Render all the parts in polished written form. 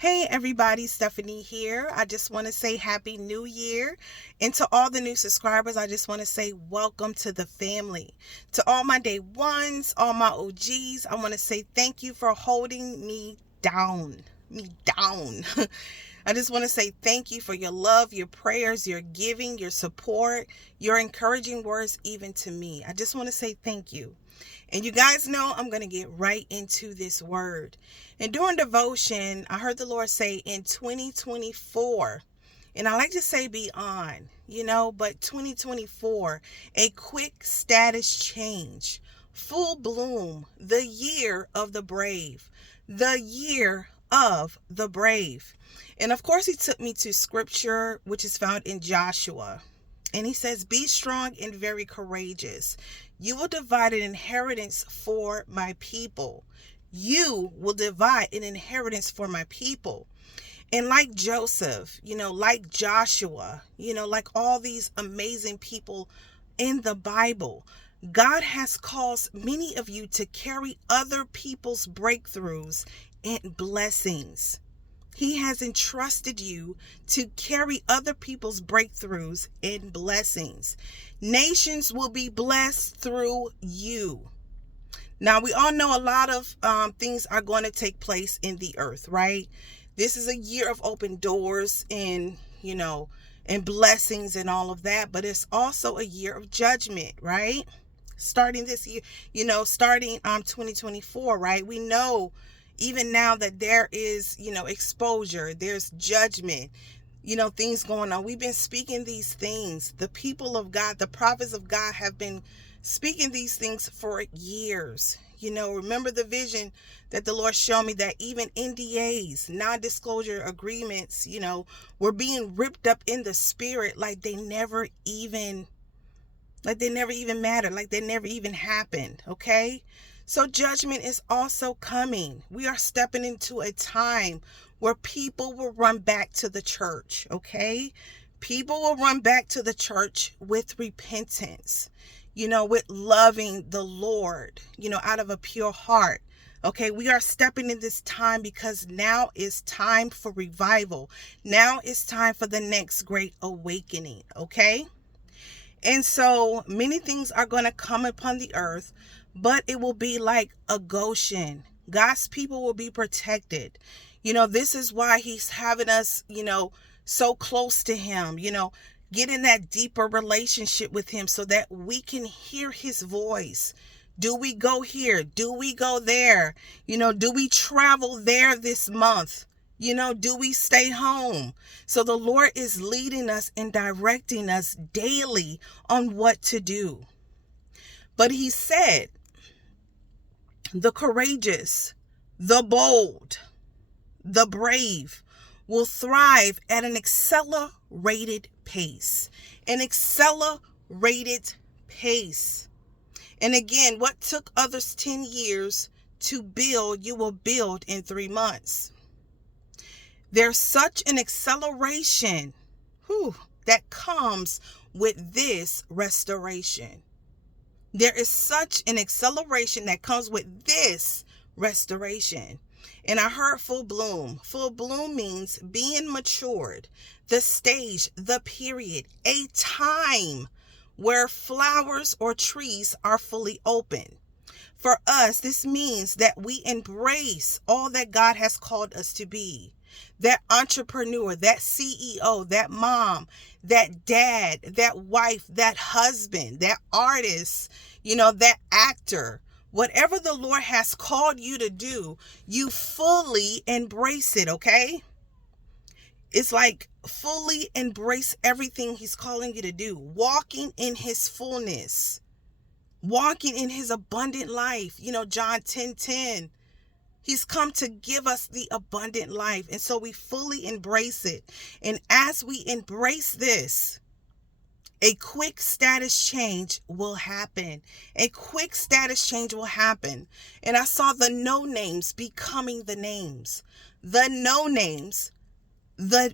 Hey everybody, Stephanie here. I just want to say Happy New Year. And to all the new subscribers, I just want to say welcome to the family. To all my day ones, all my OGs, I want to say thank you for holding me down. I just want to say thank you for your love, your prayers, your giving, your support, your encouraging words even to me. I just want to say thank you. And you guys know I'm going to get right into this word. And during devotion, I heard the Lord say in 2024, and I like to say beyond, but 2024, a quick status change, full bloom, the year of the brave, the year of the brave. And of course, he took me to scripture, which is found in Joshua. And he says, be strong and very courageous. You will divide an inheritance for my people. You will divide an inheritance for my people. And like Joseph, like Joshua, like all these amazing people in the Bible, God has caused many of you to carry other people's breakthroughs and blessings. He has entrusted you to carry other people's breakthroughs and blessings. Nations will be blessed through you. Now, we all know a lot of things are going to take place in the earth, right? This is a year of open doors and blessings and all of that. But it's also a year of judgment, right? Starting this year, starting 2024, right? We know even now that there is, exposure, there's judgment, things going on. We've been speaking these things. The people of God, the prophets of God have been speaking these things for years. Remember the vision that the Lord showed me that even NDAs, non-disclosure agreements, were being ripped up in the spirit like they never even mattered, like they never even happened, okay? So judgment is also coming. We are stepping into a time where people will run back to the church, okay? People will run back to the church with repentance, with loving the Lord, out of a pure heart. Okay, we are stepping in this time because now is time for revival. Now is time for the next great awakening, okay? And so many things are going to come upon the earth, but it will be like a Goshen. God's people will be protected. This is why he's having us, so close to him, get in that deeper relationship with him so that we can hear his voice. Do we go here? Do we go there? Do we travel there this month? Do we stay home? So the Lord is leading us and directing us daily on what to do. But he said, the courageous, the bold, the brave will thrive at an accelerated pace. An accelerated pace. And again, what took others 10 years to build, you will build in 3 months. There's such an acceleration that comes with this restoration. There is such an acceleration that comes with this restoration. And I heard full bloom. Full bloom means being matured, the stage, the period, a time where flowers or trees are fully open. For us, this means that we embrace all that God has called us to be. That entrepreneur, that CEO, that mom, that dad, that wife, that husband, that artist, that actor. Whatever the Lord has called you to do, you fully embrace it, okay? It's like fully embrace everything he's calling you to do. Walking in his fullness. Walking in his abundant life. John 10:10. He's come to give us the abundant life. And so we fully embrace it. And as we embrace this, a quick status change will happen. A quick status change will happen. And I saw the no names becoming the names. The no names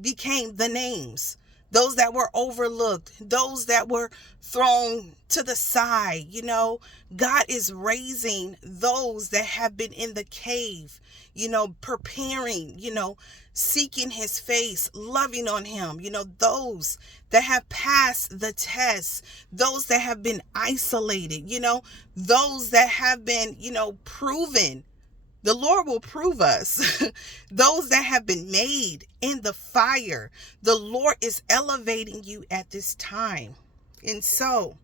became the names. those that were overlooked, those that were thrown to the side. God is raising those that have been in the cave, preparing, seeking his face, loving on him, those that have passed the test, those that have been isolated, those that have been, proven. The Lord will prove us. Those that have been made in the fire, the Lord is elevating you at this time. And so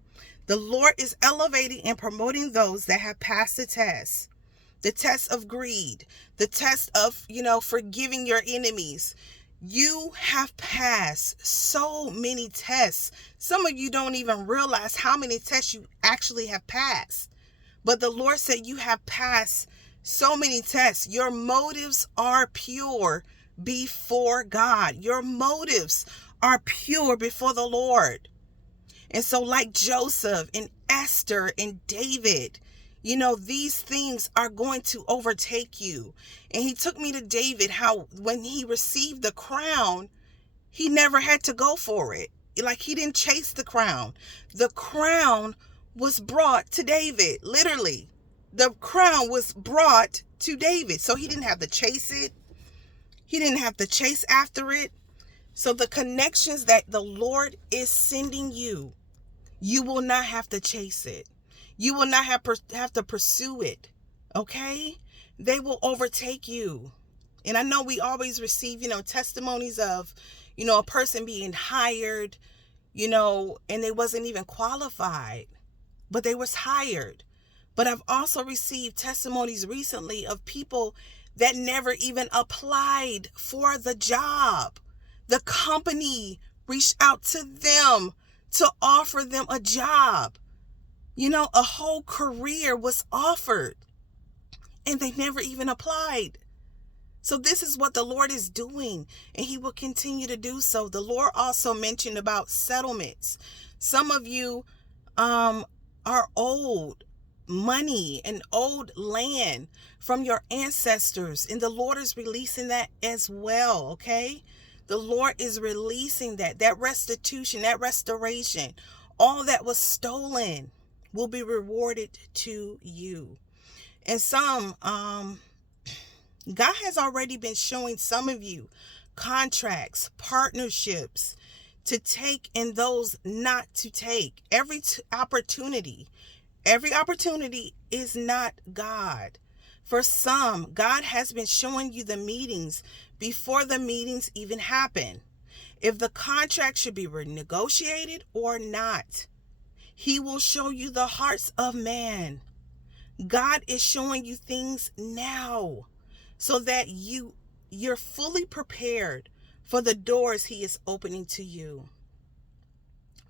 the Lord is elevating and promoting those that have passed the test of greed, the test of, forgiving your enemies. You have passed so many tests. Some of you don't even realize how many tests you actually have passed. But the Lord said you have passed so many tests. Your motives are pure before God. Your motives are pure before the Lord. And so like Joseph and Esther and David, these things are going to overtake you. And he took me to David, how when he received the crown, he never had to go for it. Like, he didn't chase the crown. The crown was brought to David, literally. The crown was brought to David. So he didn't have to chase it. He didn't have to chase after it. So the connections that the Lord is sending you, you will not have to chase it. You will not have to pursue it. Okay? They will overtake you. And I know we always receive, testimonies of, a person being hired, and they wasn't even qualified, but they was hired. But I've also received testimonies recently of people that never even applied for the job. The company reached out to them to offer them a job. A whole career was offered and they never even applied. So this is what the Lord is doing, and he will continue to do so. The Lord also mentioned about settlements. Some of you are owed money and owed land from your ancestors, and the Lord is releasing that as well. Okay, the Lord is releasing that restitution, that restoration. All that was stolen will be rewarded to you. And some God has already been showing some of you contracts, partnerships to take and those not to take. Every opportunity is not God. For some, God has been showing you the meetings before the meetings even happen. If the contract should be renegotiated or not, he will show you the hearts of man. God is showing you things now so that you're fully prepared for the doors he is opening to you.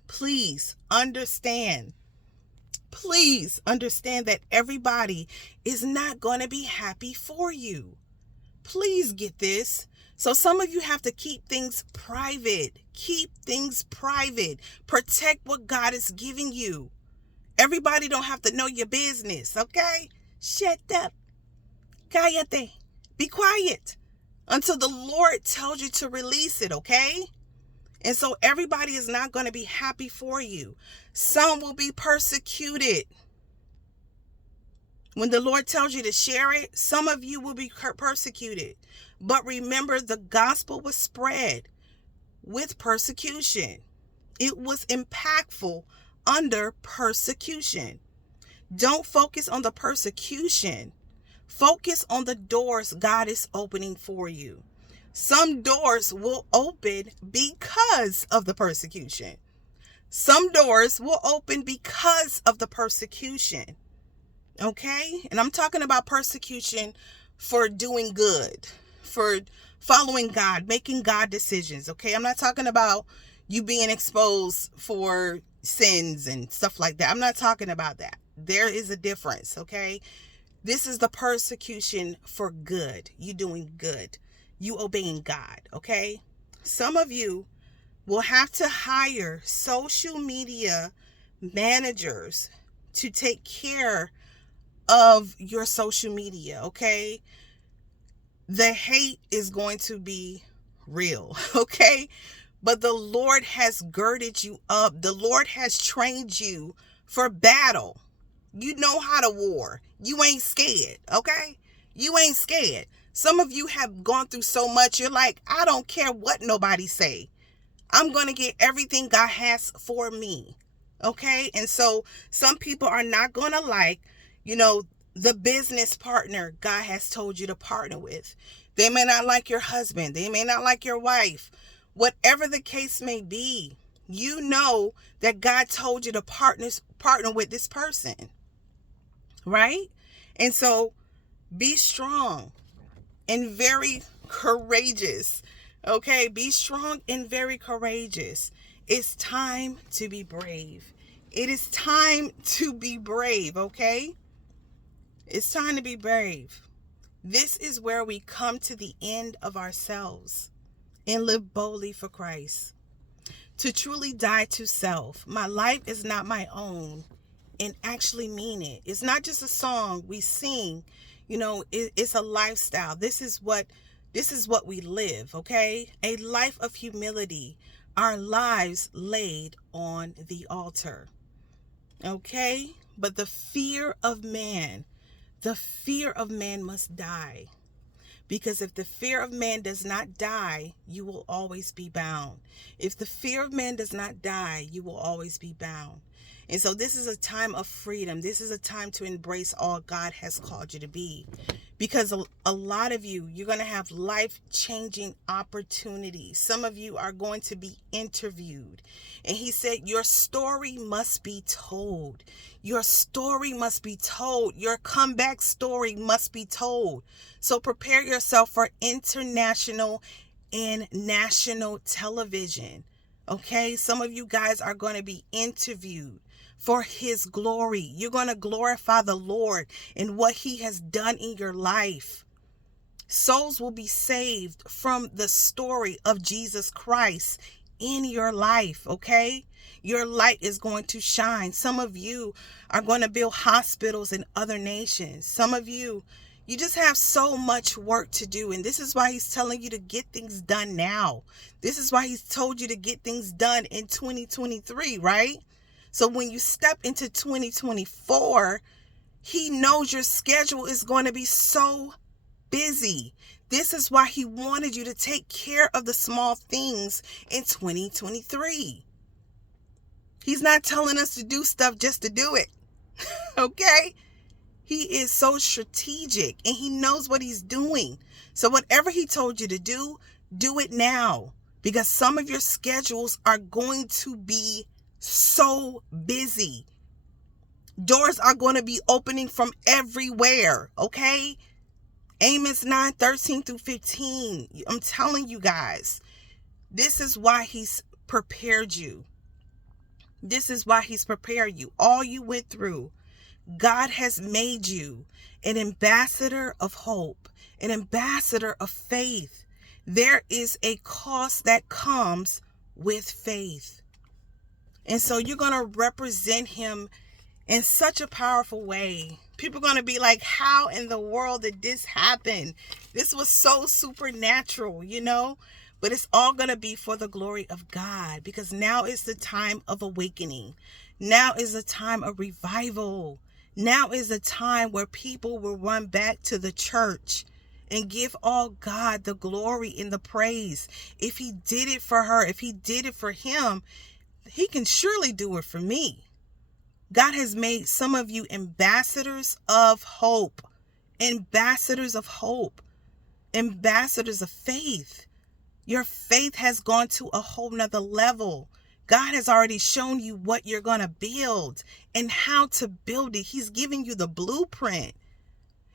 Please understand that everybody is not going to be happy for you. Please get this. So some of you have to keep things private. Protect what God is giving you. Everybody don't have to know your business, okay? Shut up. Cállate. Be quiet until the Lord tells you to release it, okay? And so everybody is not going to be happy for you. Some will be persecuted. When the Lord tells you to share it, some of you will be persecuted. But remember, the gospel was spread with persecution. It was impactful under persecution. Don't focus on the persecution. Focus on the doors God is opening for you. Some doors will open because of the persecution. Some doors will open because of the persecution. Okay? And I'm talking about persecution for doing good, for following God, making God decisions. Okay? I'm not talking about you being exposed for sins and stuff like that. I'm not talking about that. There is a difference. Okay? This is the persecution for good. You doing good. You obeying God. Okay? Some of you will have to hire social media managers to take care of your social media. Okay? The hate is going to be real. Okay? but the Lord has girded you up. The Lord has trained you for battle. You know how to war. You ain't scared, okay? You ain't scared. Some of you have gone through so much, you're like, I don't care what nobody say. I'm going to get everything God has for me, okay? And so some people are not going to like, the business partner God has told you to partner with. They may not like your husband. They may not like your wife. Whatever the case may be, you know that God told you to partner with this person, right? And so be strong and very courageous, okay? Be strong and very courageous. It's time to be brave. It is time to be brave, okay? It's time to be brave. This is where we come to the end of ourselves and live boldly for Christ. To truly die to self. My life is not my own, and actually mean it. It's not just a song we sing. It's a lifestyle. This is what we live, okay? A life of humility. Our lives laid on the altar. Okay? But the fear of man must die. Because if the fear of man does not die, you will always be bound. If the fear of man does not die, you will always be bound. And so this is a time of freedom. This is a time to embrace all God has called you to be. Because a lot of you're going to have life-changing opportunities. Some of you are going to be interviewed. And he said, your story must be told. Your story must be told. Your comeback story must be told. So prepare yourself for international and national television. Okay? Some of you guys are going to be interviewed for his glory. You're going to glorify the Lord in what he has done in your life. Souls will be saved from the story of Jesus Christ in your life, okay? Your light is going to shine. Some of you are going to build hospitals in other nations. Some of you just have so much work to do. And this is why he's telling you to get things done now. This is why he's told you to get things done in 2023, right? So when you step into 2024, he knows your schedule is going to be so busy. This is why he wanted you to take care of the small things in 2023. He's not telling us to do stuff just to do it. Okay? He is so strategic and he knows what he's doing. So whatever he told you to do it now. Because some of your schedules are going to be so busy. Doors are going to be opening from everywhere, okay? Amos 9:13-15. I'm telling you guys, this is why he's prepared you. This is why he's prepared you. All you went through, God has made you an ambassador of hope, an ambassador of faith. There is a cost that comes with faith. And so you're going to represent him in such a powerful way. People are going to be like, how in the world did this happen? This was so supernatural, But it's all going to be for the glory of God, because now is the time of awakening. Now is the time of revival. Now is the time where people will run back to the church and give all God the glory and the praise. If he did it for her, if he did it for him, he can surely do it for me. God has made some of you ambassadors of hope, ambassadors of hope, ambassadors of faith. Your faith has gone to a whole nother level. God has already shown you what you're going to build and how to build it. He's giving you the blueprint.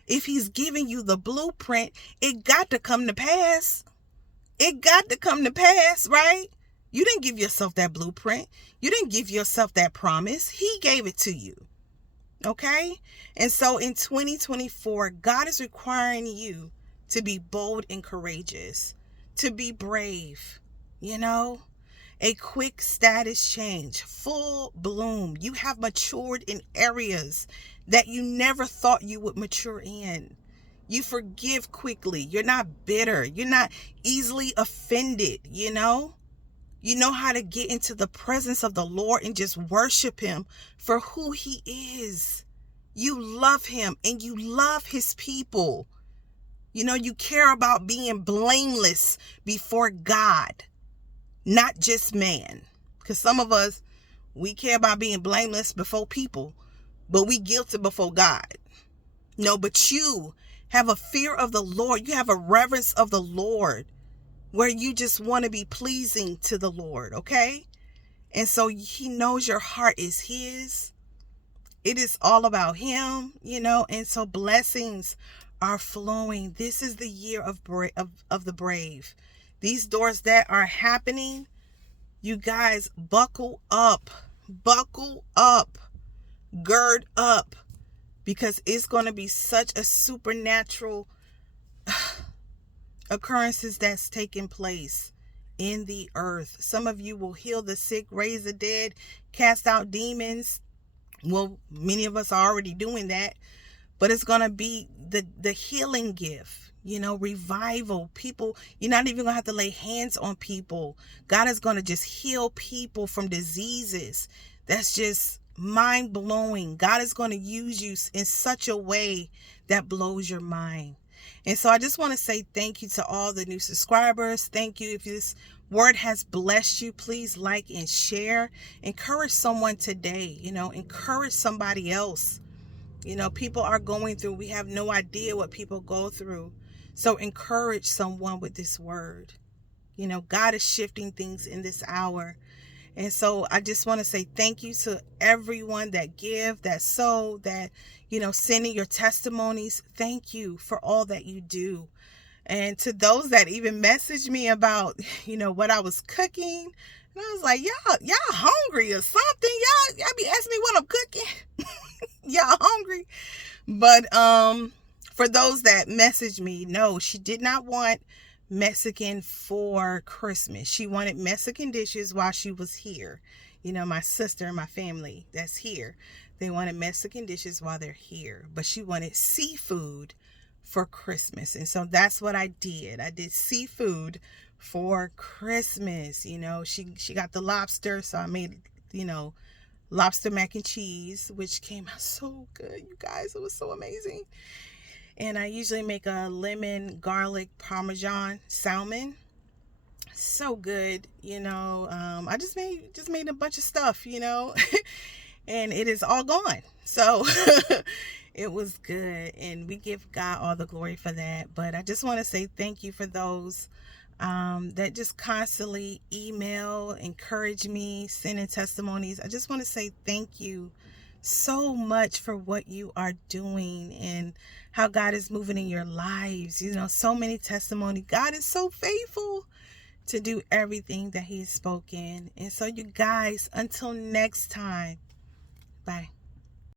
If he's giving you the blueprint, it got to come to pass. It got to come to pass, right? You didn't give yourself that blueprint. You didn't give yourself that promise. He gave it to you. Okay? And so in 2024, God is requiring you to be bold and courageous, to be brave, a quick status change, full bloom. You have matured in areas that you never thought you would mature in. You forgive quickly. You're not bitter. You're not easily offended, You know how to get into the presence of the Lord and just worship him for who he is. You love him and you love his people. You know, you care about being blameless before God, not just man. Because some of us, we care about being blameless before people, but we guilty before God. No, but you have a fear of the Lord. You have a reverence of the Lord where you just want to be pleasing to the Lord, okay? And so he knows your heart is his. It is all about him, you know, and so blessings are flowing. This is the year of the brave. These doors that are happening, you guys, buckle up, gird up, because it's going to be such a supernatural occurrences that's taking place in the earth. Some of you will heal the sick, raise the dead, cast out demons. Well, many of us are already doing that, but it's going to be the healing gift, you know, revival. People, you're not even going to have to lay hands on people. God is going to just heal people from diseases. That's just mind blowing. God is going to use you in such a way that blows your mind. And so I just want to say thank you to all the new subscribers. Thank you. If this word has blessed you, please like and share. Encourage someone today, you know, encourage somebody else. You know, people are going through, we have no idea what people go through. So encourage someone with this word. You know, God is shifting things in this hour. And so I just want to say thank you to everyone that give, that sow, that, you know, sending your testimonies. Thank you for all that you do. And to those that even messaged me about, you know, what I was cooking. And I was like, y'all hungry or something. Y'all be asking me what I'm cooking. Y'all hungry. But for those that messaged me, no, she did not want Mexican for Christmas. She wanted Mexican dishes while she was here. You know, my sister and my family that's here, they wanted Mexican dishes while they're here. But she wanted seafood for Christmas. And so that's what I did. I did seafood for Christmas. You know, she got the lobster, so I made, you know, lobster mac and cheese, which came out so good, you guys. It was so amazing. And I usually make a lemon garlic parmesan salmon. So good, you know. I just made a bunch of stuff, you know, and it is all gone. So it was good, and we give God all the glory for that. But I just want to say thank you for those that just constantly email, encourage me, sending testimonies. I just want to say thank you so much for what you are doing and how God is moving in your lives. You know, so many testimonies. God is so faithful to do everything that He has spoken. And so you guys, until next time, bye.